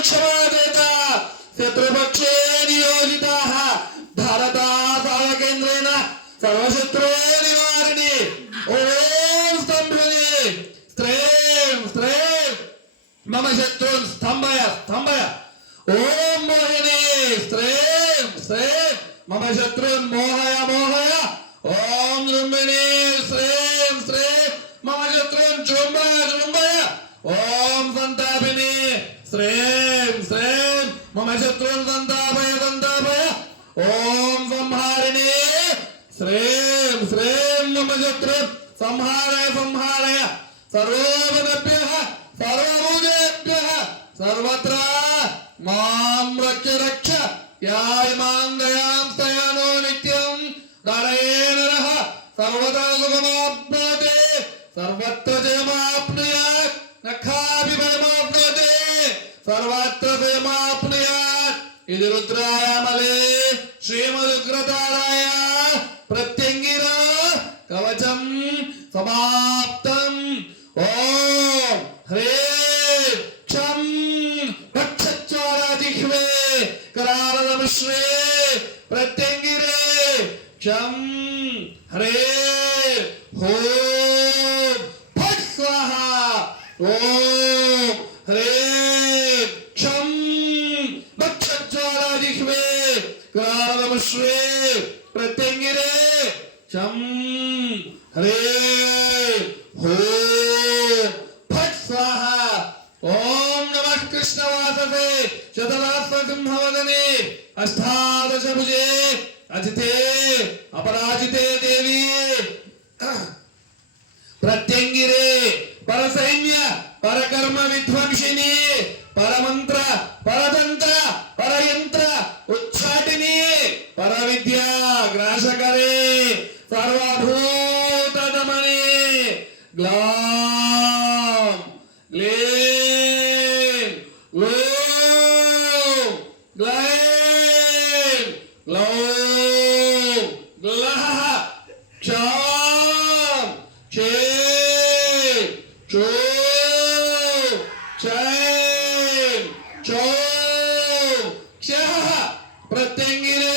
क्षमादेता शत्रुपक्षे नियोजिताः। भारता सावकेन्द्रेण सर्वशत्रो निवारिणि ॐ स्तम्भने। स्त्रें स्त्रें। मम शत्रून् स्तम्भय स्तम्भय। ॐ मोहिनी। स्त्रें स्त्रें। मम शत्रून् मोहय मोहय। ॐ लुम्बिनी। स्त्रें स्त्रें। मम शत्रून् चुम्बय चुम्बय। ॐ स्त्रें स्त्रें मम शत्रून् सन्तापय सन्तापय ॐ संहारिणी श्रें श्रें मम शत्रु संहारय संहारय सर्वोपदेभ्यः सर्वभूतेभ्यः सर्वत्र माँ रक्ष रक्ष यायमां दयां स्तयानो नित्यं सर्वदा सुखमाप्नोति सर्वत्र जयमाप्नुयात् भयमाप्नोति सर्वत्र जयमाप्नुयात् इति रुद्रायामले श्रीमदुग्रताराय प्रत्यङ्गिर कवचं समाप्तम् ॐ ह्रे क्षं रक्षच्वाराजिह्वे करालदमिश्रे प्रत्यङ्गिरे क्षं ह्रे। हो फट् स्वाहा। ॐ ह्रे क्षं भक्षज्वालाजिह्वे प्रत्यङ्गिरे क्षं ह्रे हो ॐ नमः कृष्णवाससे शतवाससिंहवदने अष्टादशभुजे अजिते अपराजिते देवी प्रत्यङ्गिरे परसैन्य परकर्म विध्वंसिनी परमन्त्र Glam, glim, gloom, glam, gloom, glam, chom, chin, chu, chain, cho, cha, pratingina.